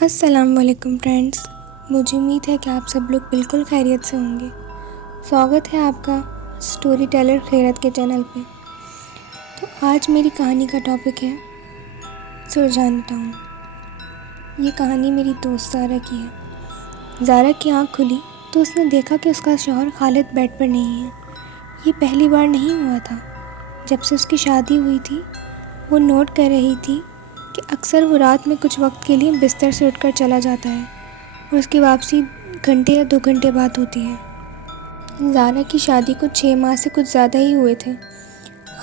السلام علیکم فرینڈس، مجھے امید ہے کہ آپ سب لوگ بالکل خیریت سے ہوں گے۔ سواگت ہے آپ کا اسٹوری ٹیلر خیرت کے چینل پہ۔ تو آج میری کہانی کا ٹاپک ہے سرجھان ٹاؤن۔ یہ کہانی میری دوست زارا کی ہے۔ زارا کی آنکھ کھلی تو اس نے دیکھا کہ اس کا شوہر خالد بیڈ پر نہیں ہے۔ یہ پہلی بار نہیں ہوا تھا۔ جب سے اس کی شادی ہوئی تھی وہ نوٹ کر رہی تھی کہ اکثر وہ رات میں کچھ وقت کے لیے بستر سے اٹھ کر چلا جاتا ہے اور اس کی واپسی گھنٹے یا 2 گھنٹے بعد ہوتی ہے۔ زارا کی شادی کو 6 ماہ سے کچھ زیادہ ہی ہوئے تھے۔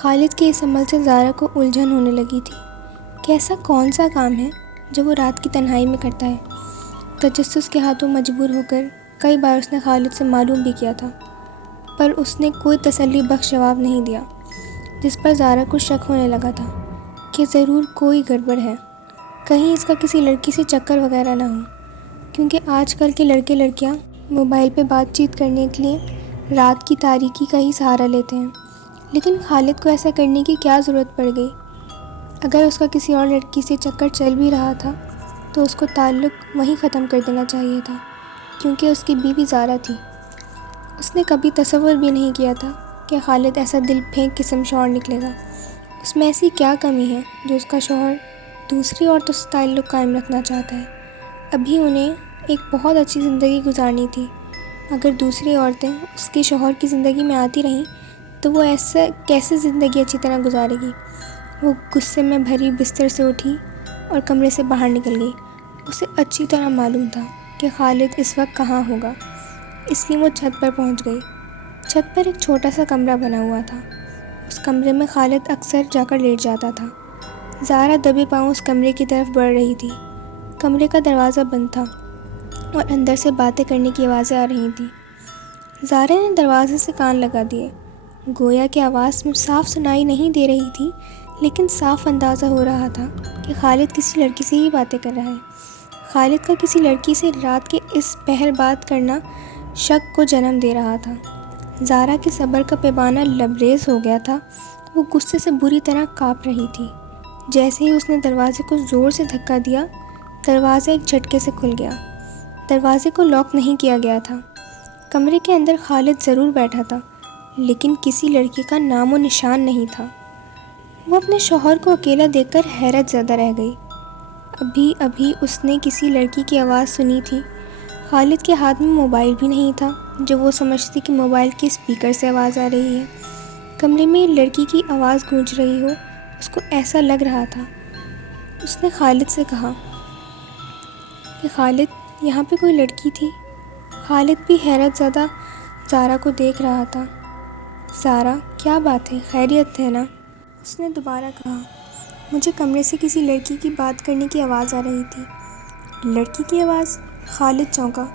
خالد کے اس عمل سے زارا کو الجھن ہونے لگی تھی کہ ایسا کون سا کام ہے جو وہ رات کی تنہائی میں کرتا ہے۔ تجسس کے ہاتھوں مجبور ہو کر کئی بار اس نے خالد سے معلوم بھی کیا تھا، پر اس نے کوئی تسلی بخش جواب نہیں دیا، جس پر زارا کو شک ہونے لگا تھا کہ ضرور کوئی گڑبڑ ہے، کہیں اس کا کسی لڑکی سے چکر وغیرہ نہ ہو، کیونکہ آج کل کے لڑکے لڑکیاں موبائل پہ بات چیت کرنے کے لیے رات کی تاریکی کا ہی سہارا لیتے ہیں۔ لیکن خالد کو ایسا کرنے کی کیا ضرورت پڑ گئی؟ اگر اس کا کسی اور لڑکی سے چکر چل بھی رہا تھا تو اس کو تعلق وہیں ختم کر دینا چاہیے تھا، کیونکہ اس کی بیوی زارا تھی۔ اس نے کبھی تصور بھی نہیں کیا تھا کہ خالد ایسا دل پھینک قسم شوہر نکلے گا۔ اس میں ایسی کیا کمی ہے جو اس کا شوہر دوسری عورتوں سے تعلق قائم رکھنا چاہتا ہے؟ ابھی انہیں ایک بہت اچھی زندگی گزارنی تھی۔ اگر دوسری عورتیں اس کے شوہر کی زندگی میں آتی رہیں تو وہ ایسا کیسے زندگی اچھی طرح گزارے گی؟ وہ غصے میں بھری بستر سے اٹھی اور کمرے سے باہر نکل گئی۔ اسے اچھی طرح معلوم تھا کہ خالد اس وقت کہاں ہوگا، اس لیے وہ چھت پر پہنچ گئی۔ چھت پر ایک چھوٹا سا کمرہ بنا ہوا تھا۔ اس کمرے میں خالد اکثر جا کر لیٹ جاتا تھا۔ زارا دبے پاؤں اس کمرے کی طرف بڑھ رہی تھی۔ کمرے کا دروازہ بند تھا اور اندر سے باتیں کرنے کی آوازیں آ رہی تھیں۔ زارا نے دروازے سے کان لگا دیے، گویا کہ آواز صاف سنائی نہیں دے رہی تھی، لیکن صاف اندازہ ہو رہا تھا کہ خالد کسی لڑکی سے ہی باتیں کر رہا ہے۔ خالد کا کسی لڑکی سے رات کے اس پہر بات کرنا شک کو جنم دے رہا تھا۔ زارا کے صبر کا پیمانہ لبریز ہو گیا تھا۔ وہ غصے سے بری طرح کانپ رہی تھی۔ جیسے ہی اس نے دروازے کو زور سے دھکا دیا، دروازہ ایک جھٹکے سے کھل گیا۔ دروازے کو لاک نہیں کیا گیا تھا۔ کمرے کے اندر خالد ضرور بیٹھا تھا، لیکن کسی لڑکی کا نام و نشان نہیں تھا۔ وہ اپنے شوہر کو اکیلا دیکھ کر حیرت زدہ رہ گئی۔ ابھی ابھی اس نے کسی لڑکی کی آواز سنی تھی۔ خالد کے ہاتھ میں موبائل بھی نہیں تھا جو وہ سمجھتی کہ موبائل کے اسپیکر سے آواز آ رہی ہے۔ کمرے میں لڑکی کی آواز گونج رہی ہو، اس کو ایسا لگ رہا تھا۔ اس نے خالد سے کہا کہ خالد، یہاں پہ کوئی لڑکی تھی؟ خالد بھی حیرت زدہ زارا کو دیکھ رہا تھا۔ زارا، کیا بات ہے، خیریت ہے نا؟ اس نے دوبارہ کہا۔ مجھے کمرے سے کسی لڑکی کی بات کرنے کی آواز آ رہی تھی۔ لڑکی کی آواز؟ خالد چونکا۔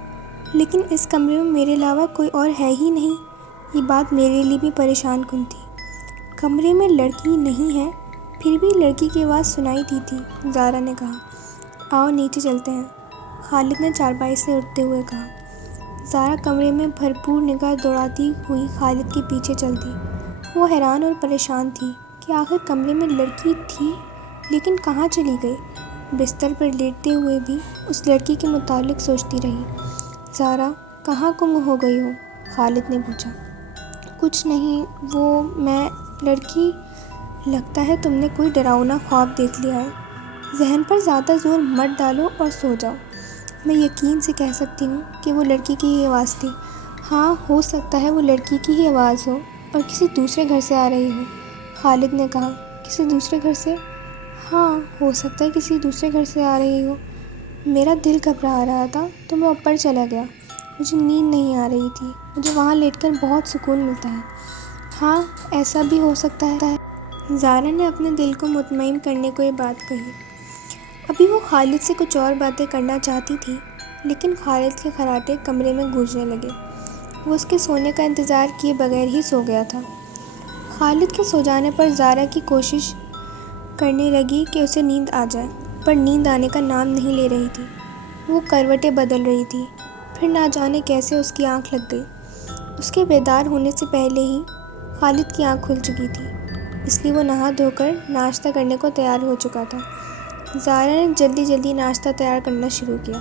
لیکن اس کمرے میں میرے علاوہ کوئی اور ہے ہی نہیں۔ یہ بات میرے لیے بھی پریشان کن تھی۔ کمرے میں لڑکی نہیں ہے، پھر بھی لڑکی کی آواز سنائی دی تھی، زارا نے کہا۔ آؤ نیچے چلتے ہیں، خالد نے چارپائی سے اٹھتے ہوئے کہا۔ زارا کمرے میں بھرپور نگاہ دوڑاتی ہوئی خالد کے پیچھے چل دی۔ وہ حیران اور پریشان تھی کہ آخر کمرے میں لڑکی تھی، لیکن کہاں چلی گئی؟ بستر پر لیٹتے ہوئے بھی اس لڑکی کے متعلق سوچتی رہی۔ زارا، کہاں گم ہو گئی ہو؟ خالد نے پوچھا۔ کچھ نہیں، وہ میں لڑکی، لگتا ہے تم نے کوئی ڈراؤنا خواب دیکھ لیا ہے۔ ذہن پر زیادہ زور مت ڈالو اور سو جاؤ۔ میں یقین سے کہہ سکتی ہوں کہ وہ لڑکی کی ہی آواز تھی۔ ہاں، ہو سکتا ہے وہ لڑکی کی ہی آواز ہو اور کسی دوسرے گھر سے آ رہی ہو، خالد نے کہا۔ کسی دوسرے گھر سے؟ ہاں، ہو سکتا ہے کسی دوسرے گھر سے آ رہی ہو۔ میرا دل گھبرا رہا تھا تو میں اوپر چلا گیا۔ مجھے نیند نہیں آ رہی تھی، مجھے وہاں لیٹ کر بہت سکون ملتا ہے۔ ہاں، ایسا بھی ہو سکتا ہے۔ زارا نے اپنے دل کو مطمئن کرنے کو یہ بات کہی۔ ابھی وہ خالد سے کچھ اور باتیں کرنا چاہتی تھی، لیکن خالد کے خراٹے کمرے میں گونجنے لگے۔ وہ اس کے سونے کا انتظار کیے بغیر ہی سو گیا تھا۔ خالد کے سو جانے پر زارا کی کوشش کرنے لگی کہ اسے نیند آ جائے، پر نیند آنے کا نام نہیں لے رہی تھی۔ وہ کروٹیں بدل رہی تھی، پھر نہ جانے کیسے اس کی آنکھ لگ گئی۔ اس کے بیدار ہونے سے پہلے ہی خالد کی آنکھ کھل چکی تھی، اس لیے وہ نہا دھو کر ناشتہ کرنے کو تیار ہو چکا تھا۔ زارا نے جلدی جلدی ناشتہ تیار کرنا شروع کیا۔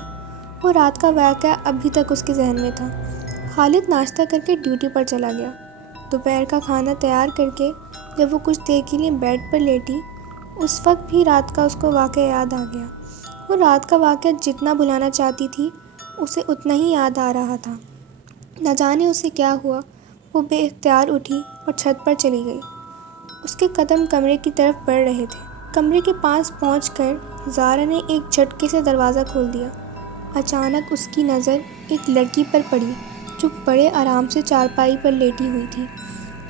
وہ رات کا واقعہ ابھی تک اس کے ذہن میں تھا۔ خالد ناشتہ کر کے ڈیوٹی پر چلا گیا۔ دوپہر کا کھانا تیار کر کے جب وہ کچھ دیر کے لیے بیڈ پر لیٹی، اس وقت بھی رات کا اس کو واقعہ یاد آ گیا۔ وہ رات کا واقعہ جتنا بھلانا چاہتی تھی، اسے اتنا ہی یاد آ رہا تھا۔ نہ جانے اسے کیا ہوا، وہ بے اختیار اٹھی اور چھت پر چلی گئی۔ اس کے قدم کمرے کی طرف بڑھ رہے تھے۔ کمرے کے پاس پہنچ کر زارا نے ایک جھٹکے سے دروازہ کھول دیا۔ اچانک اس کی نظر ایک لڑکی پر پڑی جو بڑے آرام سے چارپائی پر لیٹی ہوئی تھی۔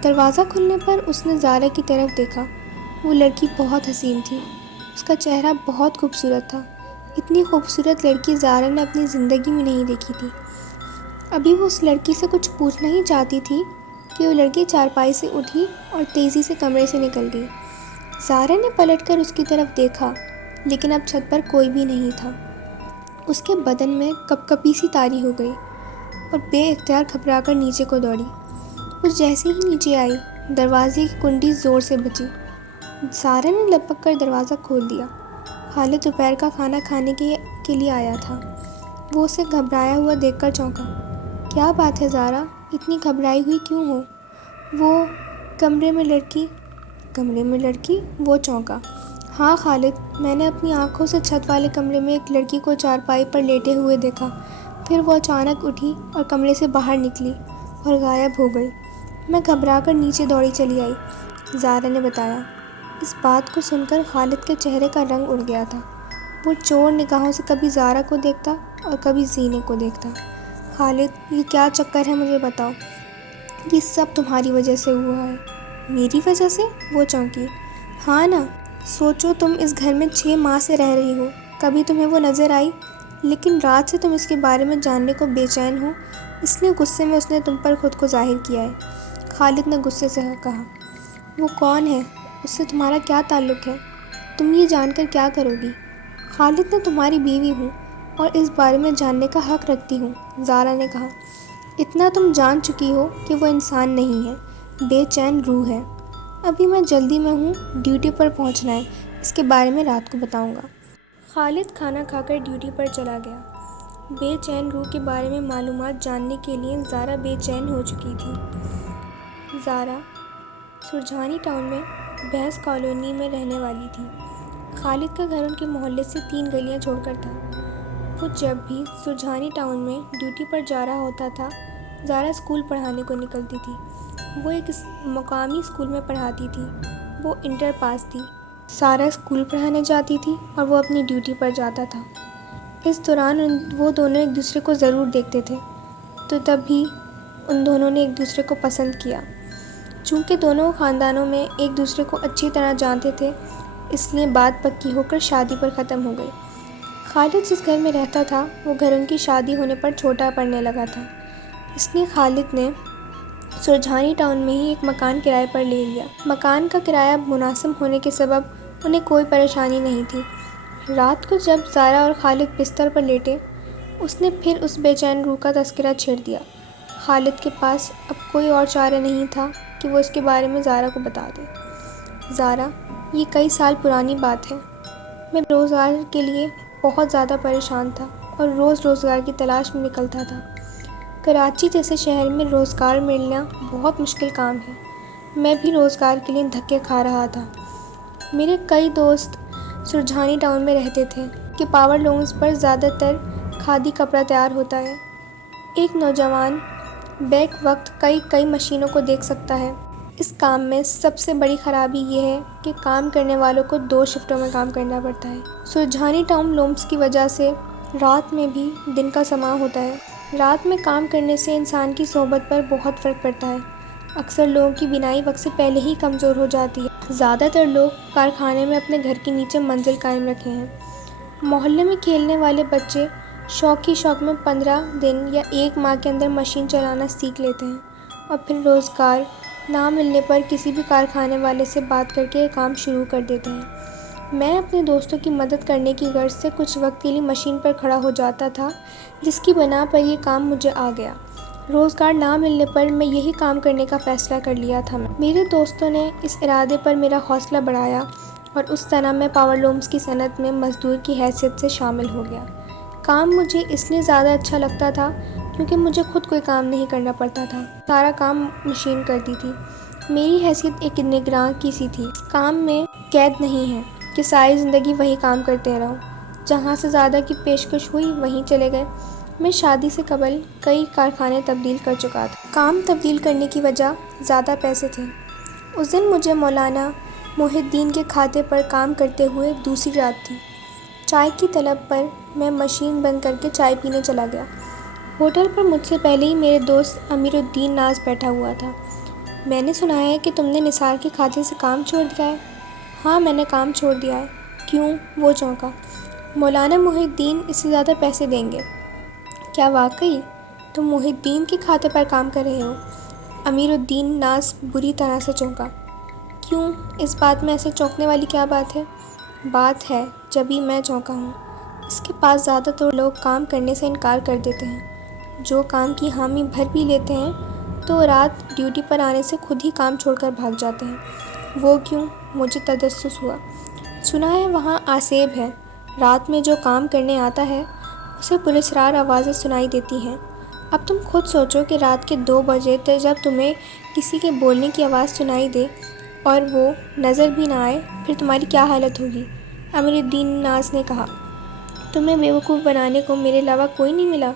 دروازہ کھلنے پر اس نے زارا کی طرف دیکھا۔ وہ لڑکی بہت حسین تھی۔ اس کا چہرہ بہت خوبصورت تھا۔ اتنی خوبصورت لڑکی زارا نے اپنی زندگی میں نہیں دیکھی تھی۔ ابھی وہ اس لڑکی سے کچھ پوچھنا ہی چاہتی تھی کہ وہ لڑکی چارپائی سے اٹھی اور تیزی سے کمرے سے نکل گئی۔ زارا نے پلٹ کر اس کی طرف دیکھا، لیکن اب چھت پر کوئی بھی نہیں تھا۔ اس کے بدن میں کپ کپی سی طاری ہو گئی اور بے اختیار گھبرا کر نیچے کو دوڑی۔ وہ جیسے ہی نیچے آئی، دروازے کی کنڈی زور سے بجی۔ زارا نے لپک کر دروازہ کھول دیا۔ خالد دوپہر کا کھانا کھانے کے لیے آیا تھا۔ وہ اسے گھبرایا ہوا دیکھ کر چونکا۔ کیا بات ہے زارا، اتنی گھبرائی ہوئی کیوں ہو؟ وہ کمرے میں لڑکی، وہ چونکا۔ ہاں خالد، میں نے اپنی آنکھوں سے چھت والے کمرے میں ایک لڑکی کو چارپائی پر لیٹے ہوئے دیکھا۔ پھر وہ اچانک اٹھی اور کمرے سے باہر نکلی اور غائب ہو گئی۔ میں گھبرا کر نیچے دوڑی چلی آئی، زارا نے بتایا۔ اس بات کو سن کر خالد کے چہرے کا رنگ اڑ گیا تھا۔ وہ چور نگاہوں سے کبھی زارا کو دیکھتا اور کبھی زینے کو دیکھتا۔ خالد، یہ کیا چکر ہے، مجھے بتاؤ۔ یہ سب تمہاری وجہ سے ہوا ہے۔ میری وجہ سے؟ وہ چونکی۔ ہاں نا، سوچو تم اس گھر میں 6 ماہ سے رہ رہی ہو، کبھی تمہیں وہ نظر آئی؟ لیکن رات سے تم اس کے بارے میں جاننے کو بے چین ہو، اس لیے غصے میں اس نے تم پر خود کو ظاہر کیا ہے۔ خالد نے غصے سے کہا۔ وہ کون ہے؟ اس سے تمہارا کیا تعلق ہے؟ تم یہ جان کر کیا کرو گی؟ خالد، میں تمہاری بیوی ہوں اور اس بارے میں جاننے کا حق رکھتی ہوں، زارا نے کہا۔ اتنا تم جان چکی ہو کہ وہ انسان نہیں ہے، بے چین روح ہے۔ ابھی میں جلدی میں ہوں، ڈیوٹی پر پہنچنا ہے، اس کے بارے میں رات کو بتاؤں گا۔ خالد کھانا کھا کر ڈیوٹی پر چلا گیا۔ بے چین روح کے بارے میں معلومات جاننے کے لیے زارا بے چین ہو چکی تھی۔ زارا سرجھانی ٹاؤن میں بھینس کالونی میں رہنے والی تھی۔ خالد کا گھر ان کے محلے سے 3 گلیاں چھوڑ کر تھا۔ وہ جب بھی سرجھانی ٹاؤن میں ڈیوٹی پر جا رہا ہوتا تھا، زارا اسکول پڑھانے کو نکلتی تھی۔ وہ ایک مقامی اسکول میں پڑھاتی تھی۔ وہ انٹر پاس تھی۔ زارا اسکول پڑھانے جاتی تھی اور وہ اپنی ڈیوٹی پر جاتا تھا۔ اس دوران وہ دونوں ایک دوسرے کو ضرور دیکھتے تھے، تو تب بھی ان دونوں نے ایک دوسرے کو پسند کیا۔ چونکہ دونوں خاندانوں میں ایک دوسرے کو اچھی طرح جانتے تھے، اس لیے بات پکی ہو کر شادی پر ختم ہو گئی۔ خالد جس گھر میں رہتا تھا، وہ گھر ان کی شادی ہونے پر چھوٹا پڑنے لگا تھا، اس لیے خالد نے سرجھانی ٹاؤن میں ہی ایک مکان کرائے پر لے لیا۔ مکان کا کرایہ مناسب ہونے کے سبب انہیں کوئی پریشانی نہیں تھی۔ رات کو جب زارا اور خالد بستر پر لیٹے، اس نے پھر اس بے چین روح کا تذکرہ چھیڑ دیا۔ خالد کے پاس اب کوئی اور چارہ نہیں تھا کہ وہ اس کے بارے میں زارا کو بتا دے۔ زارا، یہ کئی سال پرانی بات ہے۔ میں روزگار کے لیے بہت زیادہ پریشان تھا اور روز روزگار کی تلاش میں نکلتا تھا۔ کراچی جیسے شہر میں روزگار ملنا بہت مشکل کام ہے۔ میں بھی روزگار کے لیے دھکے کھا رہا تھا۔ میرے کئی دوست سرجھانی ٹاؤن میں رہتے تھے کہ پاور لومز پر زیادہ تر کھادی کپڑا تیار ہوتا ہے۔ ایک نوجوان بیک وقت کئی مشینوں کو دیکھ سکتا ہے۔ اس کام میں سب سے بڑی خرابی یہ ہے کہ کام کرنے والوں کو 2 شفٹوں میں کام کرنا پڑتا ہے۔ سرجھانی ٹاؤن لومز کی وجہ سے رات میں بھی دن کا سماں ہوتا ہے۔ رات میں کام کرنے سے انسان کی صحبت پر بہت فرق پڑتا ہے۔ اکثر لوگوں کی بینائی وقت سے پہلے ہی کمزور ہو جاتی ہے۔ زیادہ تر لوگ کارخانے میں اپنے گھر کے نیچے منزل قائم رکھے ہیں۔ محلے میں کھیلنے والے بچے شوق میں 15 دن یا 1 ماہ کے اندر مشین چلانا سیکھ لیتے ہیں اور پھر روزگار نہ ملنے پر کسی بھی کارخانے والے سے بات کر کے کام شروع کر دیتے ہیں۔ میں اپنے دوستوں کی مدد کرنے کی غرض سے کچھ وقت کے لیے مشین پر کھڑا ہو جاتا تھا، جس کی بنا پر یہ کام مجھے آ گیا۔ روزگار نہ ملنے پر میں یہی کام کرنے کا فیصلہ کر لیا تھا۔ میرے دوستوں نے اس ارادے پر میرا حوصلہ بڑھایا اور اس طرح میں پاور لومز کی صنعت میں مزدور کی حیثیت سے شامل ہو گیا۔ کام مجھے اس لیے زیادہ اچھا لگتا تھا کیونکہ مجھے خود کوئی کام نہیں کرنا پڑتا تھا، سارا کام مشین کرتی تھی۔ میری حیثیت ایک نگراں کی سی تھی۔ اس کام میں قید نہیں ہے کہ ساری زندگی وہی کام کرتے رہو، جہاں سے زیادہ کی پیشکش ہوئی وہیں چلے گئے۔ میں شادی سے قبل کئی کارخانے تبدیل کر چکا تھا۔ کام تبدیل کرنے کی وجہ زیادہ پیسے تھے۔ اس دن مجھے مولانا محی الدین کے کھاتے پر کام کرتے ہوئے دوسری رات تھی۔ چائے کی طلب پر میں مشین بند کر کے چائے پینے چلا گیا۔ ہوٹل پر مجھ سے پہلے ہی میرے دوست امیر الدین ناز بیٹھا ہوا تھا۔ میں نے سنا ہے کہ تم نے نثار کے کھاتے سے کام چھوڑ دیا ہے۔ ہاں، میں نے کام چھوڑ دیا ہے۔ کیوں؟ وہ چونکا۔ مولانا محی الدین اس سے زیادہ پیسے دیں گے۔ کیا واقعی؟ تم محی الدین کے کھاتے پر کام کر رہے ہو؟ امیر الدین ناز بری طرح سے چونکا۔ کیوں؟ اس بات میں ایسے چونکنے والی کیا بات ہے؟ بات ہے، جبھی میں چونکا ہوں۔ اس کے پاس زیادہ تر لوگ کام کرنے سے انکار کر دیتے ہیں۔ جو کام کی حامی بھر بھی لیتے ہیں تو رات ڈیوٹی پر آنے سے خود ہی کام چھوڑ کر بھاگ جاتے ہیں۔ وہ کیوں؟ مجھے تجسس ہوا۔ سنا ہے وہاں آصف ہے، رات میں جو کام کرنے آتا ہے اسے پراسرار آوازیں سنائی دیتی ہیں۔ اب تم خود سوچو کہ رات کے 2 بجے جب تمہیں کسی کے بولنے کی آواز سنائی دے اور وہ نظر بھی نہ آئے، پھر تمہاری کیا حالت ہوگی؟ امیر الدین ناز نے کہا۔ تمہیں بیوقوف بنانے کو میرے علاوہ کوئی نہیں ملا؟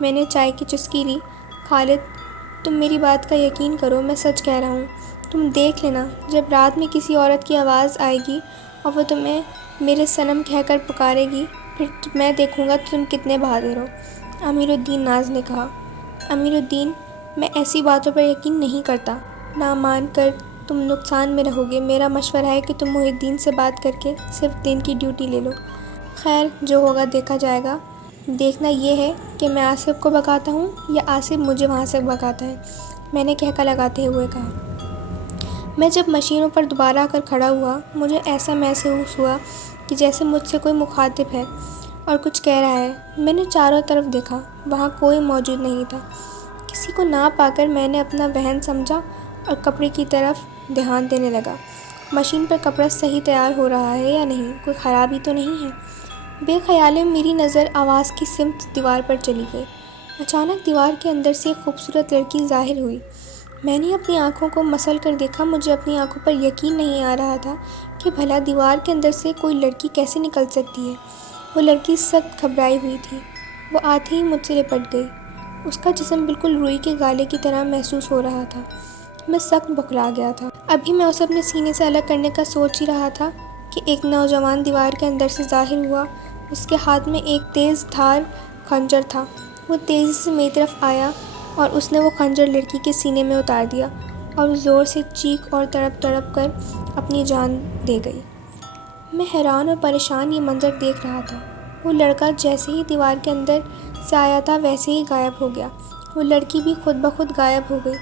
میں نے چائے کی چسکی لی۔ خالد، تم میری بات کا یقین کرو، میں سچ کہہ رہا ہوں۔ تم دیکھ لینا، جب رات میں کسی عورت کی آواز آئے گی اور وہ تمہیں میرے صنم کہہ کر پکارے گی، پھر میں دیکھوں گا تم کتنے بہادر ہو۔ امیر الدین ناز نے کہا۔ امیر الدین، میں ایسی باتوں پر یقین نہیں کرتا۔ نہ مان کر تم نقصان میں رہو گے۔ میرا مشورہ ہے کہ تم محی الدین سے بات کر کے صرف دن کی ڈیوٹی لے لو۔ خیر، جو ہوگا دیکھا جائے گا۔ دیکھنا یہ ہے کہ میں آصف کو بھگاتا ہوں یا آصف مجھے وہاں سے بھگاتا ہے، میں نے کہکا لگاتے ہوئے کہا۔ میں جب مشینوں پر دوبارہ آ کر کھڑا ہوا، مجھے ایسا محسوس ہوا کہ جیسے مجھ سے کوئی مخاطب ہے اور کچھ کہہ رہا ہے۔ میں نے چاروں طرف دیکھا، وہاں کوئی موجود نہیں تھا۔ کسی کو نہ پا کر میں نے اپنا وہن سمجھا اور کپڑے کی طرف دھیان دینے لگا۔ مشین پر کپڑا صحیح تیار ہو رہا ہے یا نہیں، کوئی خرابی تو نہیں ہے۔ بے خیال میری نظر آواز کی سمت دیوار پر چلی گئی۔ اچانک دیوار کے اندر سے ایک خوبصورت لڑکی ظاہر ہوئی۔ میں نے اپنی آنکھوں کو مسل کر دیکھا۔ مجھے اپنی آنکھوں پر یقین نہیں آ رہا تھا کہ بھلا دیوار کے اندر سے کوئی لڑکی کیسے نکل سکتی ہے۔ وہ لڑکی سخت گھبرائی ہوئی تھی۔ وہ آتے ہی مجھ سے لپٹ گئی۔ اس کا جسم بالکل روئی کے گالے کی طرح محسوس ہو رہا تھا۔ میں سخت بوکھلا گیا تھا۔ ابھی میں اسے اپنے سینے سے الگ کرنے کا سوچ ہی رہا تھا کہ ایک نوجوان دیوار کے اندر سے ظاہر ہوا۔ اس کے ہاتھ میں ایک تیز دھار خنجر تھا۔ وہ تیزی سے میری طرف آیا اور اس نے وہ خنجر لڑکی کے سینے میں اتار دیا اور وہ زور سے چیخ اور تڑپ تڑپ کر اپنی جان دے گئی۔ میں حیران اور پریشان یہ منظر دیکھ رہا تھا۔ وہ لڑکا جیسے ہی دیوار کے اندر سے آیا تھا ویسے ہی غائب ہو گیا۔ وہ لڑکی بھی خود بخود غائب ہو گئی۔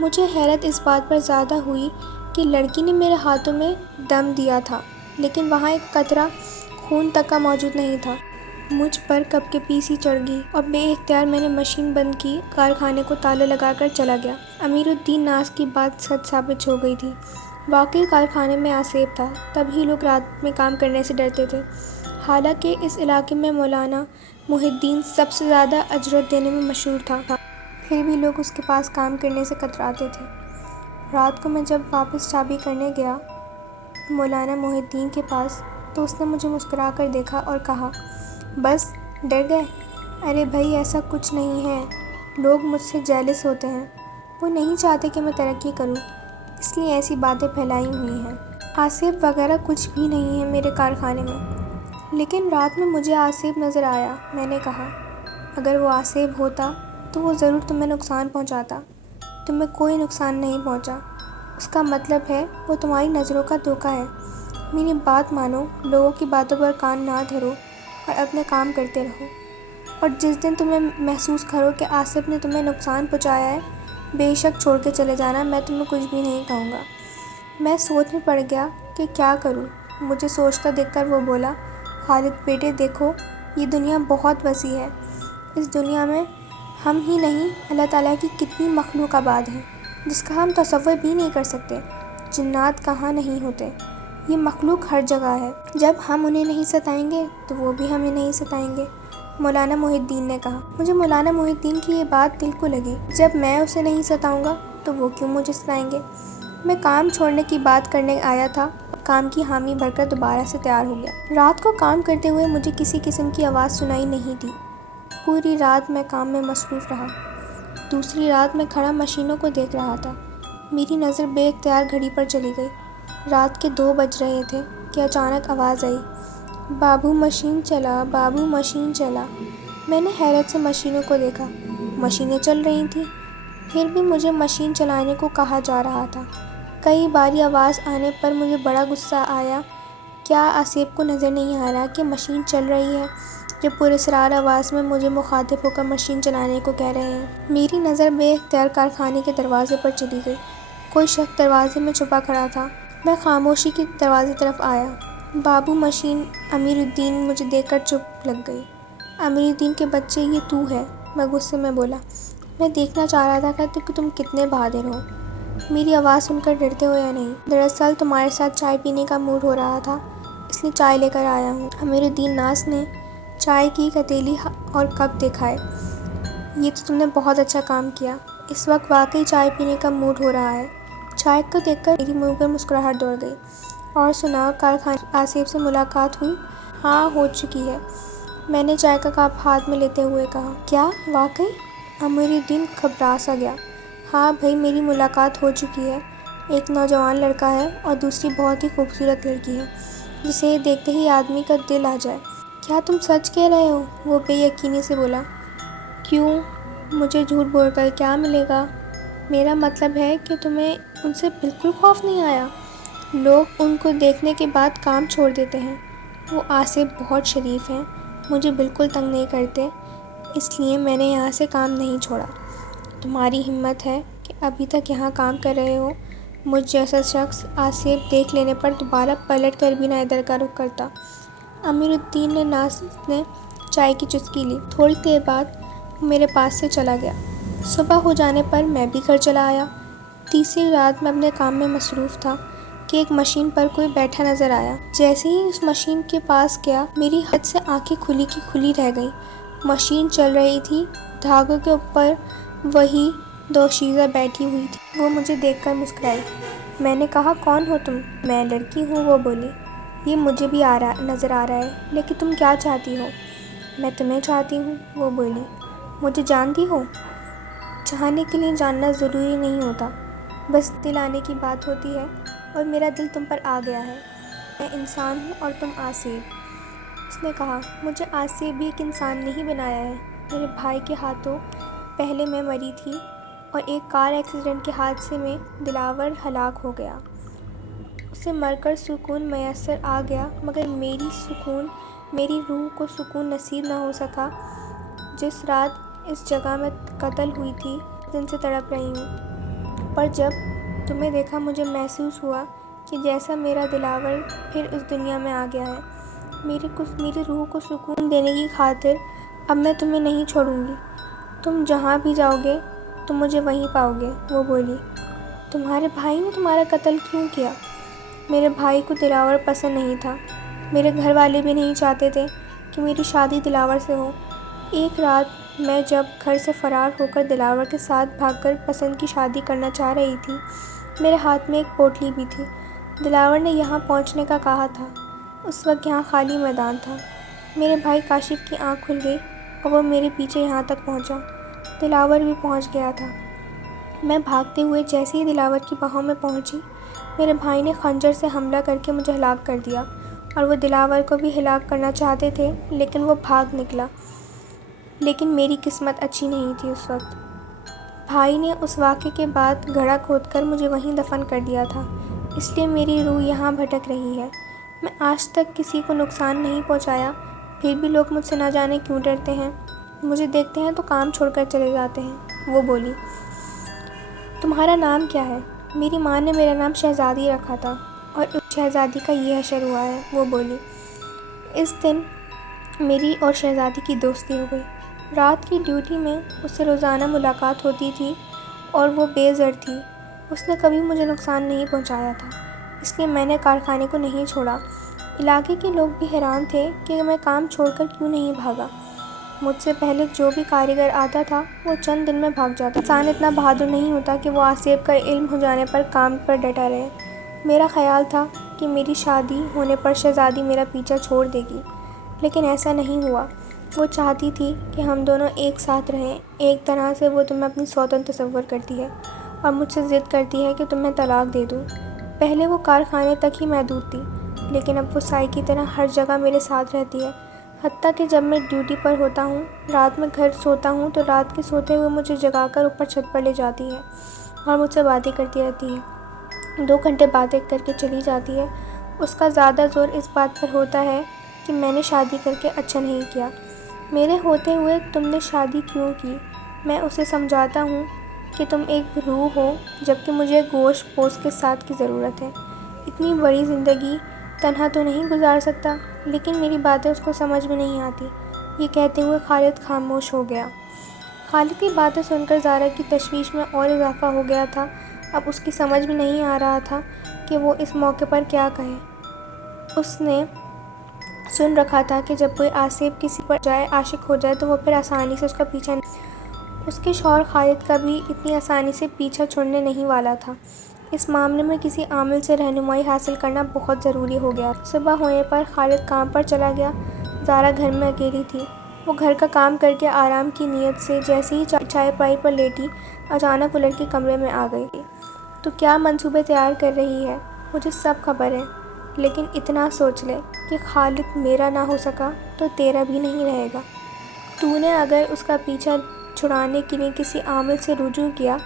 مجھے حیرت اس بات پر زیادہ ہوئی کہ لڑکی نے میرے ہاتھوں میں دم دیا تھا، لیکن وہاں ایک قطرہ خون تک کا موجود نہیں تھا۔ مجھ پر کپکپی سی چڑھ گئی اور بے اختیار میں نے مشین بند کی، کارخانے کو تالا لگا کر چلا گیا۔ امیر الدین ناز کی بات سچ ثابت ہو گئی تھی۔ واقعی کارخانے میں آصف تھا، تب ہی لوگ رات میں کام کرنے سے ڈرتے تھے۔ حالانکہ اس علاقے میں مولانا محی الدین سب سے زیادہ اجرت دینے میں مشہور تھا، پھر بھی لوگ اس کے پاس کام کرنے سے کتراتے تھے۔ رات کو میں جب واپس چابی کرنے گیا مولانا محی الدین کے پاس تو اس نے مجھے مسکرا کر دیکھا اور کہا، بس ڈر گئے؟ ارے بھائی، ایسا کچھ نہیں ہے۔ لوگ مجھ سے جیلس ہوتے ہیں۔ وہ نہیں چاہتے کہ میں ترقی کروں، اس لیے ایسی باتیں پھیلائی ہوئی ہیں۔ آصف وغیرہ کچھ بھی نہیں ہے میرے کارخانے میں۔ لیکن رات میں مجھے آصف نظر آیا۔ میں نے کہا، اگر وہ آصف ہوتا تو وہ ضرور تمہیں نقصان پہنچاتا۔ تمہیں کوئی نقصان نہیں پہنچا۔ اس کا مطلب ہے وہ تمہاری نظروں کا دھوکہ ہے۔ میری بات مانو، لوگوں کی باتوں پر کان نہ دھرو اور اپنے کام کرتے رہو۔ اور جس دن تمہیں محسوس کرو کہ آصف نے تمہیں نقصان پہنچایا ہے، بے شک چھوڑ کے چلے جانا، میں تمہیں کچھ بھی نہیں کہوں گا۔ میں سوچ میں پڑ گیا کہ کیا کروں۔ مجھے سوچتا دیکھ کر وہ بولا، خالد بیٹے دیکھو، یہ دنیا بہت وسیع ہے۔ اس دنیا میں ہم ہی نہیں، اللہ تعالیٰ کی کتنی مخلوق آباد ہیں جس کا ہم تصور بھی نہیں کر سکتے۔ جنات کہاں نہیں ہوتے، یہ مخلوق ہر جگہ ہے، جب ہم انہیں نہیں ستائیں گے تو وہ بھی ہمیں نہیں ستائیں گے، مولانا محی الدین نے کہا۔ مجھے مولانا محی الدین کی یہ بات دل کو لگی۔ جب میں اسے نہیں ستاؤں گا تو وہ کیوں مجھے ستائیں گے؟ میں کام چھوڑنے کی بات کرنے آیا تھا اور کام کی حامی بھر کر دوبارہ سے تیار ہو گیا۔ رات کو کام کرتے ہوئے مجھے کسی قسم کی آواز سنائی نہیں دی۔ پوری رات میں کام میں مصروف رہا۔ دوسری رات میں کھڑا مشینوں کو دیکھ رہا تھا۔ میری نظر بے اختیار گھڑی پر چلی گئی۔ رات کے 2 بج رہے تھے کہ اچانک آواز آئی، بابو مشین چلا، بابو مشین چلا۔ میں نے حیرت سے مشینوں کو دیکھا۔ مشینیں چل رہی تھیں، پھر بھی مجھے مشین چلانے کو کہا جا رہا تھا۔ کئی باری آواز آنے پر مجھے بڑا غصہ آیا۔ کیا آصف کو نظر نہیں آ رہا کہ مشین چل رہی ہے، جو پراسرار آواز میں مجھے مخاطب ہو کر مشین چلانے کو کہہ رہے ہیں؟ میری نظر بے اختیار کارخانے کے دروازے پر چلی گئی۔ کوئی شخص دروازے میں چھپا کھڑا تھا۔ میں خاموشی کے دروازے طرف آیا۔ بابو مشین امیر الدین مجھے دیکھ کر چپ لگ گئی۔ امیر الدین کے بچے، یہ تو ہے؟ میں غصے میں بولا۔ میں دیکھنا چاہ رہا تھا کہ تم کتنے بہادر ہو، میری آواز سن کر ڈرتے ہو یا نہیں۔ دراصل تمہارے ساتھ چائے پینے کا موڈ ہو رہا تھا، اس لیے چائے لے کر آیا ہوں۔ امیر الدین ناز نے چائے کی کتیلی اور کپ دکھائے۔ یہ تو تم نے بہت اچھا کام کیا، اس وقت واقعی چائے پینے کا موڈ ہو رہا ہے۔ چائے کو دیکھ کر میری منہ پر مسکراہٹ دوڑ گئی۔ اور سناؤ، کارخانے آصف سے ملاقات ہوئی؟ ہاں، ہو چکی ہے، میں نے چائے کا کپ ہاتھ میں لیتے ہوئے کہا۔ کیا واقعی؟ امیر الدین گھبرا سا گیا۔ ہاں بھائی، میری ملاقات ہو چکی ہے۔ ایک نوجوان لڑکا ہے اور دوسری بہت ہی خوبصورت لڑکی ہے، جسے دیکھتے ہی آدمی کا دل آ جائے۔ کیا تم سچ کہہ رہے ہو؟ وہ بے یقینی سے بولا۔ کیوں؟ مجھے جھوٹ بول کر کیا ملے گا؟ میرا مطلب ہے کہ تمہیں ان سے بالکل خوف نہیں آیا؟ لوگ ان کو دیکھنے کے بعد کام چھوڑ دیتے ہیں۔ وہ آصف بہت شریف ہیں، مجھے بالکل تنگ نہیں کرتے، اس لیے میں نے یہاں سے کام نہیں چھوڑا۔ تمہاری ہمت ہے کہ ابھی تک یہاں کام کر رہے ہو۔ مجھ جیسا شخص آصف دیکھ لینے پر دوبارہ پلٹ کر بھی نہ ادھر کا رخ کرتا۔ امیر الدین نے ناز نے چائے کی چسکی لی۔ تھوڑی دیر بعد وہ میرے پاس سے چلا گیا۔ صبح ہو جانے پر میں بھی گھر چلا آیا۔ تیسری رات میں اپنے کام میں مصروف تھا کہ ایک مشین پر کوئی بیٹھا نظر آیا۔ جیسے ہی اس مشین کے پاس گیا، میری حد سے آنکھیں کھلی کی کھلی رہ گئیں۔ مشین چل رہی تھی، دھاگوں کے اوپر وہی دوشیزہ بیٹھی ہوئی تھی۔ وہ مجھے دیکھ کر مسکرائی۔ میں نے کہا، کون ہو تم؟ میں لڑکی ہوں، وہ بولی۔ یہ مجھے بھی نظر آ رہا ہے، لیکن تم کیا چاہتی ہو؟ میں تمہیں چاہتی ہوں، وہ بولی۔ مجھے جانتی ہو؟ چاہنے کے لیے جاننا ضروری نہیں ہوتا، بس دل آنے کی بات ہوتی ہے، اور میرا دل تم پر آ گیا ہے۔ میں انسان ہوں اور تم آصف۔ اس نے کہا، مجھے آصف بھی ایک انسان نے ہی بنایا ہے۔ میرے بھائی کے ہاتھوں پہلے میں مری تھی اور ایک کار ایکسیڈنٹ کے حادثے میں دلاور ہلاک ہو گیا۔ اسے مر کر سکون میسر آ گیا، مگر میری روح کو سکون نصیب نہ ہو سکا۔ جس رات اس جگہ میں قتل ہوئی تھی، اس دن سے تڑپ رہی ہوں۔ پر جب تمہیں دیکھا مجھے محسوس ہوا کہ جیسا میرا دلاور پھر اس دنیا میں آ گیا ہے۔ میری روح کو سکون دینے کی خاطر اب میں تمہیں نہیں چھوڑوں گی۔ تم جہاں بھی جاؤ گے تم مجھے وہیں پاؤ گے، وہ بولی۔ تمہارے بھائی نے تمہارا قتل کیوں کیا؟ میرے بھائی کو دلاور پسند نہیں تھا۔ میرے گھر والے بھی نہیں چاہتے تھے کہ میری شادی دلاور سے ہو۔ ایک رات میں جب گھر سے فرار ہو کر دلاور کے ساتھ بھاگ کر پسند کی شادی کرنا چاہ رہی تھی، میرے ہاتھ میں ایک پوٹلی بھی تھی۔ دلاور نے یہاں پہنچنے کا کہا تھا۔ اس وقت یہاں خالی میدان تھا۔ میرے بھائی کاشف کی آنکھ کھل گئی اور وہ میرے پیچھے یہاں تک پہنچا۔ دلاور بھی پہنچ گیا تھا۔ میں بھاگتے ہوئے جیسے ہی دلاور کی باہوں میں پہنچی، میرے بھائی نے خنجر سے حملہ کر کے مجھے ہلاک کر دیا، اور وہ دلاور کو بھی ہلاک کرنا چاہتے تھے، لیکن وہ بھاگ نکلا۔ لیکن میری قسمت اچھی نہیں تھی اس وقت۔ بھائی نے اس واقعے کے بعد گڑھا کھود کر مجھے وہیں دفن کر دیا تھا، اس لیے میری روح یہاں بھٹک رہی ہے۔ میں آج تک کسی کو نقصان نہیں پہنچایا، پھر بھی لوگ مجھ سے نہ جانے کیوں ڈرتے ہیں۔ مجھے دیکھتے ہیں تو کام چھوڑ کر چلے جاتے ہیں، وہ بولی۔ تمہارا نام کیا ہے؟ میری ماں نے میرا نام شہزادی رکھا تھا، اور اس شہزادی کا یہ حشر ہوا ہے، وہ بولی۔ اس دن میری اور شہزادی کی دوستی ہو گئی۔ رات کی ڈیوٹی میں اس سے روزانہ ملاقات ہوتی تھی اور وہ بے زر تھی۔ اس نے کبھی مجھے نقصان نہیں پہنچایا تھا۔ اس لیے میں نے کارخانے کو نہیں چھوڑا۔ علاقے کے لوگ بھی حیران تھے کہ میں کام چھوڑ کر کیوں نہیں بھاگا۔ مجھ سے پہلے جو بھی کاریگر آتا تھا وہ چند دن میں بھاگ جاتا۔ انسان اتنا بہادر نہیں ہوتا کہ وہ آصف کا علم ہو جانے پر کام پر ڈٹا رہے۔ میرا خیال تھا کہ میری شادی ہونے پر شہزادی میرا پیچھا چھوڑ دے گی، لیکن ایسا نہیں ہوا۔ وہ چاہتی تھی کہ ہم دونوں ایک ساتھ رہیں۔ ایک طرح سے وہ تمہیں اپنی سوتن تصور کرتی ہے اور مجھ سے ضد کرتی ہے کہ تمہیں طلاق دے دوں۔ پہلے وہ کارخانے تک ہی محدود تھی، لیکن اب وہ سائے کی طرح ہر جگہ میرے ساتھ رہتی ہے۔ حتیٰ کہ جب میں ڈیوٹی پر ہوتا ہوں، رات میں گھر سوتا ہوں تو رات کے سوتے ہوئے مجھے جگا کر اوپر چھت پر لے جاتی ہے اور مجھ سے باتیں کرتی رہتی ہے۔ 2 گھنٹے باتیں کر کے چلی جاتی ہے۔ اس کا زیادہ زور اس بات پر ہوتا ہے کہ میں نے شادی کر کے اچھا نہیں کیا۔ میرے ہوتے ہوئے تم نے شادی کیوں کی؟ میں اسے سمجھاتا ہوں کہ تم ایک روح ہو، جبکہ مجھے گوشت پوست کے ساتھ کی ضرورت ہے۔ اتنی بڑی زندگی تنہا تو نہیں گزار سکتا، لیکن میری باتیں اس کو سمجھ میں نہیں آتی۔ یہ کہتے ہوئے خالد خاموش ہو گیا۔ خالد کی باتیں سن کر زارا کی تشویش میں اور اضافہ ہو گیا تھا۔ اب اس کی سمجھ میں نہیں آ رہا تھا کہ وہ اس موقع پر کیا کہے۔ اس نے سن رکھا تھا کہ جب کوئی آصف کسی پر عاشق ہو جائے تو وہ پھر آسانی سے اس کا پیچھا نہیں۔ اس کے شوہر خالد کا بھی اتنی آسانی سے پیچھا چھوڑنے نہیں والا تھا۔ اس معاملے میں کسی عامل سے رہنمائی حاصل کرنا بہت ضروری ہو گیا۔ صبح ہونے پر خالد کام پر چلا گیا۔ زارا گھر میں اکیلی تھی۔ وہ گھر کا کام کر کے آرام کی نیت سے جیسے ہی چائے پائی پر لیٹی، اچانک وہ لڑکی کمرے میں آ گئی۔ تو کیا منصوبے تیار کر رہی ہے؟ مجھے سب خبر ہے، لیکن اتنا سوچ لے کہ خالد میرا نہ ہو سکا تو تیرا بھی نہیں رہے گا۔ تو نے اگر اس کا پیچھا چھڑانے کے لیے کسی عامل سے رجوع کیا،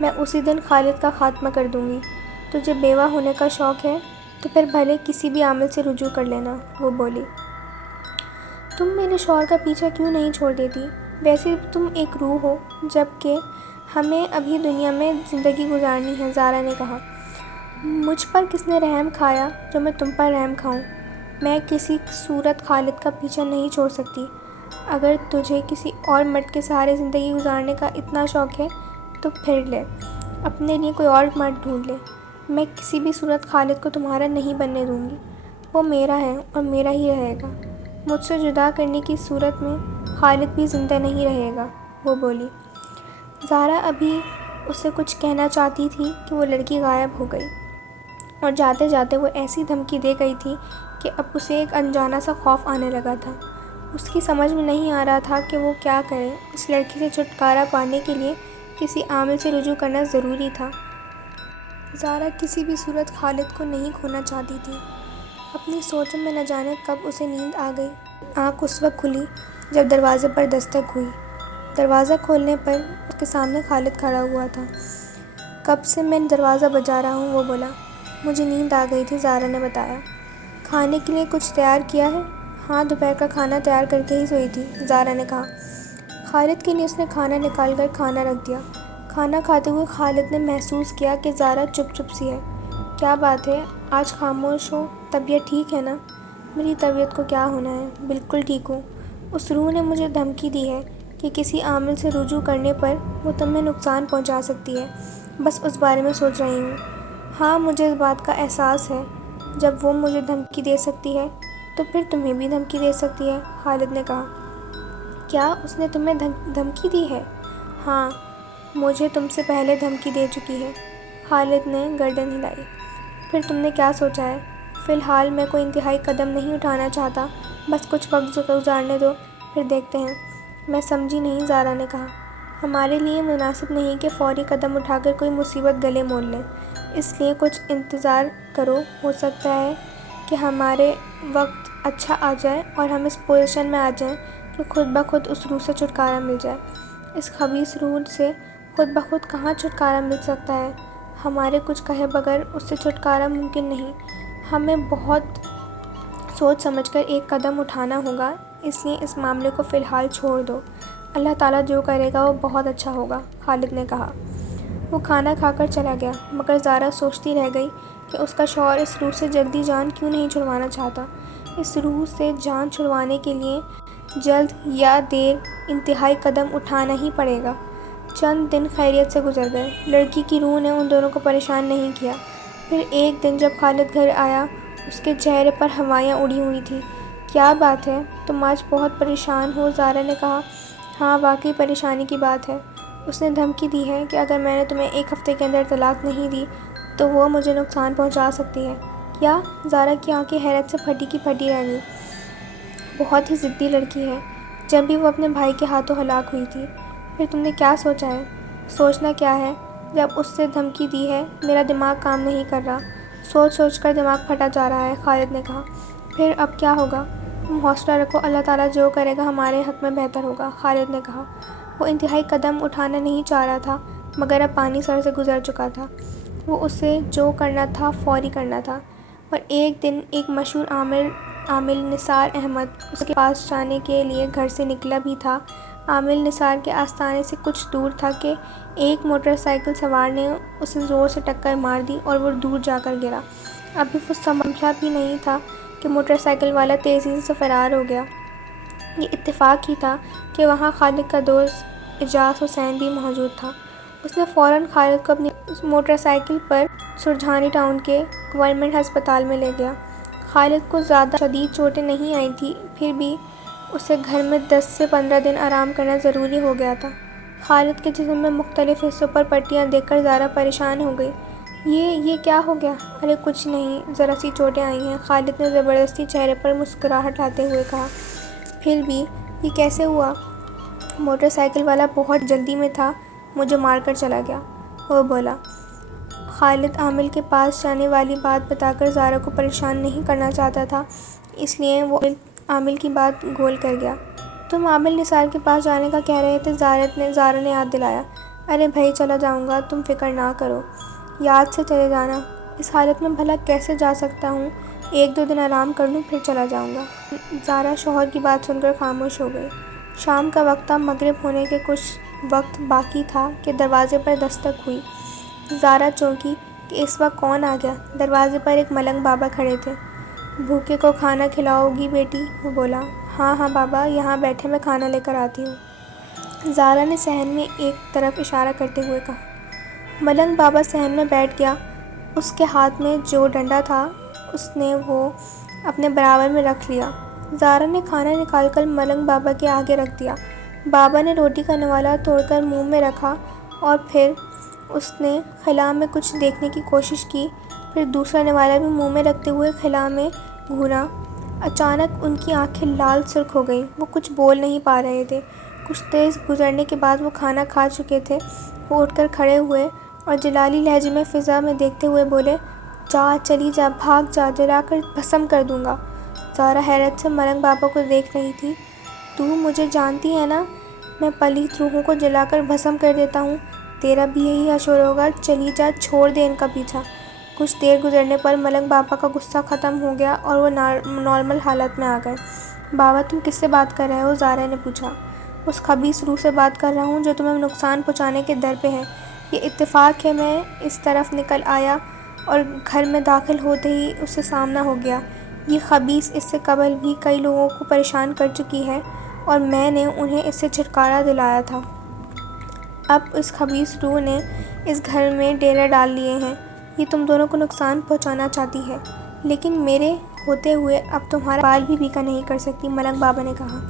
میں اسی دن خالد کا خاتمہ کر دوں گی۔ تجھے بیوہ ہونے کا شوق ہے تو پھر بھلے کسی بھی عامل سے رجوع کر لینا، وہ بولی۔ تم میرے شوہر کا پیچھا کیوں نہیں چھوڑ دیتی؟ ویسے بھی تم ایک روح ہو، جبکہ ہمیں ابھی دنیا میں زندگی گزارنی ہے، زارا نے کہا۔ مجھ پر کس نے رحم کھایا جو میں تم پر رحم کھاؤں؟ میں کسی صورت خالد کا پیچھا نہیں چھوڑ سکتی۔ اگر تجھے کسی اور مرد کے سہارے زندگی گزارنے کا اتنا شوق ہے تو پھر لے، اپنے لیے کوئی اور مرد ڈھونڈ لے۔ میں کسی بھی صورت خالد کو تمہارا نہیں بننے دوں گی۔ وہ میرا ہے اور میرا ہی رہے گا۔ مجھ سے جدا کرنے کی صورت میں خالد بھی زندہ نہیں رہے گا، وہ بولی۔ زارا ابھی اسے کچھ کہنا چاہتی تھی کہ وہ لڑکی غائب ہو گئی، اور جاتے جاتے وہ ایسی دھمکی دے گئی تھی کہ اب اسے ایک انجانا سا خوف آنے لگا تھا۔ اس کی سمجھ میں نہیں آ رہا تھا کہ وہ کیا کرے۔ اس لڑکی سے چھٹکارا پانے کے لیے کسی عامل سے رجوع کرنا ضروری تھا۔ زارا کسی بھی صورت خالد کو نہیں کھونا چاہتی تھی۔ اپنی سوچوں میں نہ جانے کب اسے نیند آ گئی۔ آنکھ اس وقت کھلی جب دروازے پر دستک ہوئی۔ دروازہ کھولنے پر اس کے سامنے خالد کھڑا ہوا تھا۔ کب سے میں دروازہ بجا رہا ہوں، وہ بولا۔ مجھے نیند آ گئی تھی، زارا نے بتایا۔ کھانے کے لیے کچھ تیار کیا ہے؟ ہاں، دوپہر کا کھانا تیار کر کے ہی سوئی تھی، زارا نے کہا۔ خالد کے لیے اس نے کھانا نکال کر کھانا رکھ دیا۔ کھانا کھاتے ہوئے خالد نے محسوس کیا کہ زارا چپ چپ سی ہے۔ کیا بات ہے، آج خاموش ہو؟ طبیعت ٹھیک ہے نا؟ میری طبیعت کو کیا ہونا ہے، بالکل ٹھیک ہوں۔ اس روح نے مجھے دھمکی دی ہے کہ کسی عامل سے رجوع کرنے پر وہ تمہیں نقصان پہنچا سکتی ہے، بس اس بارے میں سوچ رہی ہوں۔ ہاں، مجھے اس بات کا احساس ہے۔ جب وہ مجھے دھمکی دے سکتی ہے تو پھر تمہیں بھی دھمکی دے سکتی ہے، خالد نے کہا۔ کیا اس نے تمہیں دھمکی دی ہے؟ ہاں، مجھے تم سے پہلے دھمکی دے چکی ہے، خالد نے گردن ہلائی۔ پھر تم نے کیا سوچا ہے؟ فی الحال میں کوئی انتہائی قدم نہیں اٹھانا چاہتا، بس کچھ وقت گزارنے دو، پھر دیکھتے ہیں۔ میں سمجھی نہیں، زارا نے کہا۔ ہمارے لیے مناسب نہیں کہ فوری قدم اٹھا کر کوئی مصیبت گلے مول لیں، اس لیے کچھ انتظار کرو۔ ہو سکتا ہے کہ ہمارے وقت اچھا آ جائے اور ہم اس پوزیشن میں آ جائیں کہ خود بخود اس روح سے چھٹکارا مل جائے۔ اس خبیث روح سے خود بخود کہاں چھٹکارا مل سکتا ہے؟ ہمارے کچھ کہے بغیر اس سے چھٹکارا ممکن نہیں۔ ہمیں بہت سوچ سمجھ کر ایک قدم اٹھانا ہوگا، اس لیے اس معاملے کو فی الحال چھوڑ دو۔ اللہ تعالیٰ جو کرے گا وہ بہت اچھا ہوگا، خالد نے کہا۔ وہ کھانا کھا کر چلا گیا، مگر زارا سوچتی رہ گئی کہ اس کا شوہر اس روح سے جلدی جان کیوں نہیں چھڑوانا چاہتا۔ اس روح سے جان چھڑوانے کے لیے جلد یا دیر انتہائی قدم اٹھانا ہی پڑے گا۔ چند دن خیریت سے گزر گئے۔ لڑکی کی روح نے ان دونوں کو پریشان نہیں کیا۔ پھر ایک دن جب خالد گھر آیا اس کے چہرے پر ہوائیاں اڑی ہوئی تھیں۔ کیا بات ہے، تم آج بہت پریشان ہو؟ زارا نے کہا۔ ہاں واقعی پریشانی کی بات ہے، اس نے دھمکی دی ہے کہ اگر میں نے تمہیں 1 ہفتے کے اندر طلاق نہیں دی تو وہ مجھے نقصان پہنچا سکتی ہے۔ کیا؟ زارا کی آنکھیں حیرت سے پھٹی کی پھٹی رہ گئیں۔ بہت ہی ضدی لڑکی ہے، جب بھی وہ اپنے بھائی کے ہاتھوں ہلاک ہوئی تھی۔ پھر تم نے کیا سوچا ہے؟ سوچنا کیا ہے جب اس سے دھمکی دی ہے؟ میرا دماغ کام نہیں کر رہا، سوچ سوچ کر دماغ پھٹا جا رہا ہے، خالد نے کہا۔ پھر اب کیا ہوگا؟ تم حوصلہ رکھو، اللہ تعالیٰ جو کرے گا ہمارے حق میں بہتر ہوگا، خالد نے کہا۔ وہ انتہائی قدم اٹھانا نہیں چاہ رہا تھا مگر اب پانی سر سے گزر چکا تھا۔ وہ اسے جو کرنا تھا فوری کرنا تھا۔ اور ایک دن ایک مشہور عامل نثار احمد اس کے پاس جانے کے لیے گھر سے نکلا بھی تھا۔ عامل نثار کے آستانے سے کچھ دور تھا کہ ایک موٹر سائیکل سوار نے اسے زور سے ٹکر مار دی اور وہ دور جا کر گرا۔ ابھی وہ سنبھلا بھی نہیں تھا کہ موٹر سائیکل والا تیزی سے فرار ہو گیا۔ یہ اتفاق ہی تھا کہ وہاں خالد کا دوست اعجاز حسین بھی موجود تھا۔ اس نے فوراً خالد کو اپنی موٹر سائیکل پر سرجھانی ٹاؤن کے گورنمنٹ ہسپتال میں لے گیا۔ خالد کو زیادہ شدید چوٹیں نہیں آئی تھیں، پھر بھی اسے گھر میں 10 سے 15 دن آرام کرنا ضروری ہو گیا تھا۔ خالد کے جسم میں مختلف حصوں پر پٹیاں دیکھ کر زارا پریشان ہو گئی۔ یہ کیا ہو گیا؟ ارے کچھ نہیں، ذرا سی چوٹیں آئی ہیں، خالد نے زبردستی چہرے پر مسکراہٹ لاتے ہوئے کہا۔ پھر بھی یہ کیسے ہوا؟ موٹر سائیکل والا بہت جلدی میں تھا، مجھے مار کر چلا گیا، وہ بولا۔ خالد عامل کے پاس جانے والی بات بتا کر زارا کو پریشان نہیں کرنا چاہتا تھا، اس لیے وہ عامل کی بات گول کر گیا۔ تم عامل نثار کے پاس جانے کا کہہ رہے تھے، زارا نے یاد دلایا۔ ارے بھائی چلا جاؤں گا، تم فکر نہ کرو، یاد سے چلے جانا۔ اس حالت میں بھلا کیسے جا سکتا ہوں؟ 1-2 دن آرام کر لوں پھر چلا جاؤں گا۔ زارا شوہر کی بات سن کر خاموش ہو گئی۔ شام کا وقت تھا، مغرب ہونے کے کچھ وقت باقی تھا کہ دروازے پر دستک ہوئی۔ زارا چونکی کہ اس وقت کون آ گیا۔ دروازے پر ایک ملنگ بابا کھڑے تھے۔ بھوکے کو کھانا کھلاؤ گی بیٹی؟ وہ بولا۔ ہاں بابا، یہاں بیٹھے، میں کھانا لے کر آتی ہوں، زارا نے صحن میں ایک طرف اشارہ کرتے ہوئے کہا۔ ملنگ بابا صحن میں بیٹھ گیا۔ اس کے ہاتھ میں جو ڈنڈا تھا اس نے وہ اپنے برابر میں رکھ لیا۔ زارا نے کھانا نکال کر ملنگ بابا کے آگے رکھ دیا۔ بابا نے روٹی کا نوالا توڑ کر منہ میں رکھا اور پھر اس نے خلا میں کچھ دیکھنے کی کوشش کی، پھر دوسرا نوالا بھی منہ میں رکھتے ہوئے خلا میں گھورا۔ اچانک ان کی آنکھیں لال سرخ ہو گئیں، وہ کچھ بول نہیں پا رہے تھے۔ کچھ دیر گزرنے کے بعد وہ کھانا کھا چکے تھے۔ وہ اٹھ کر کھڑے ہوئے اور جلالی لہجے میں فضا میں دیکھتے ہوئے بولے، جا، چلی جا، بھاگ جا، جلا کر بھسم کر دوں گا۔ زارا حیرت سے ملنگ بابا کو دیکھ رہی تھی۔ تو مجھے جانتی ہے نا، میں پلیت روحوں کو جلا کر بھسم کر دیتا ہوں، تیرا بھی یہی حشر ہوگا، چلی جا، چھوڑ دے ان کا پیچھا۔ کچھ دیر گزرنے پر ملنگ بابا کا غصہ ختم ہو گیا اور وہ نارمل حالت میں آ گئے۔ بابا تم کس سے بات کر رہے ہو؟ زارا نے پوچھا۔ اس خبیث روح سے بات کر رہا ہوں جو تمہیں نقصان پہنچانے کے در پہ ہے۔ یہ اتفاق ہے میں اس طرف نکل آیا اور گھر میں داخل ہوتے ہی اس سے سامنا ہو گیا۔ یہ خبیث اس سے قبل بھی کئی لوگوں کو پریشان کر چکی ہے اور میں نے انہیں اس سے چھٹکارا دلایا تھا۔ اب اس خبیث روح نے اس گھر میں ڈیرے ڈال لیے ہیں۔ یہ تم دونوں کو نقصان پہنچانا چاہتی ہے، لیکن میرے ہوتے ہوئے اب تمہارا بال بھی بیکا نہیں کر سکتی، ملنگ بابا نے کہا۔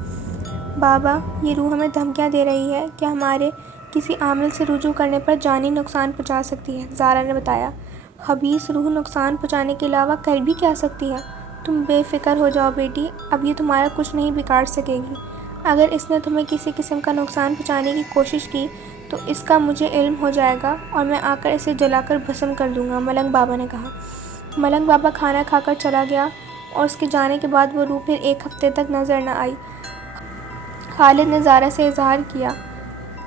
بابا یہ روح ہمیں دھمکیاں دے رہی ہے کہ ہمارے کسی عامل سے رجوع کرنے پر جانی نقصان پہنچا سکتی ہے، زارا نے بتایا۔ خبیث روح نقصان پہنچانے کے علاوہ کر بھی کیا سکتی ہے؟ تم بے فکر ہو جاؤ بیٹی، اب یہ تمہارا کچھ نہیں بگاڑ سکے گی۔ اگر اس نے تمہیں کسی قسم کا نقصان پہنچانے کی کوشش کی تو اس کا مجھے علم ہو جائے گا اور میں آ کر اسے جلا کر بھسم کر دوں گا، ملنگ بابا نے کہا۔ ملنگ بابا کھانا کھا کر چلا گیا اور اس کے جانے کے بعد وہ روح پھر 1 ہفتے تک نظر نہ آئی۔ خالد نے زارا سے اظہار کیا۔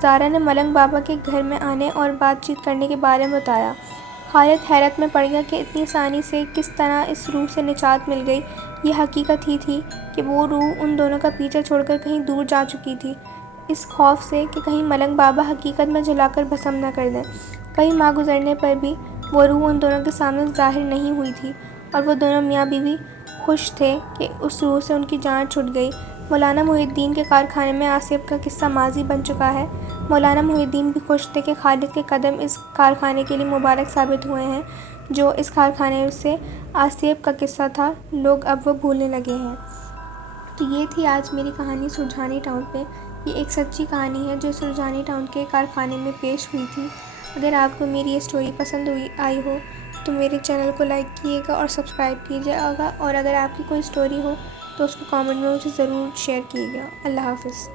زارا نے ملنگ بابا کے گھر میں آنے اور بات چیت کرنے کے بارے میں بتایا۔ خالد حیرت میں پڑ گیا کہ اتنی آسانی سے کس طرح اس روح سے نجات مل گئی۔ یہ حقیقت ہی تھی کہ وہ روح ان دونوں کا پیچھا چھوڑ کر کہیں دور جا چکی تھی، اس خوف سے کہ کہیں ملنگ بابا حقیقت میں جلا کر بھسم نہ کر دیں۔ کئی ماہ گزرنے پر بھی وہ روح ان دونوں کے سامنے ظاہر نہیں ہوئی تھی اور وہ دونوں میاں بیوی خوش تھے کہ اس روح سے ان کی جان چھٹ گئی۔ مولانا محی الدین کے کارخانے میں آصف کا قصہ ماضی بن چکا ہے۔ مولانا محی الدین بھی خوش تھے کہ خالد کے قدم اس کارخانے کے لیے مبارک ثابت ہوئے ہیں، جو اس کارخانے سے آسیب کا قصہ تھا، لوگ اب وہ بھولنے لگے ہیں۔ تو یہ تھی آج میری کہانی سرجھانی ٹاؤن پہ۔ یہ ایک سچی کہانی ہے جو سرجھانی ٹاؤن کے کارخانے میں پیش ہوئی تھی۔ اگر آپ کو میری یہ سٹوری پسند آئی ہو تو میرے چینل کو لائک کیجیے گا اور سبسکرائب کیجیے گا، اور اگر آپ کی کوئی سٹوری ہو تو اس کو کامنٹ میں مجھے ضرور شیئر کیجیے گا۔ اللہ حافظ۔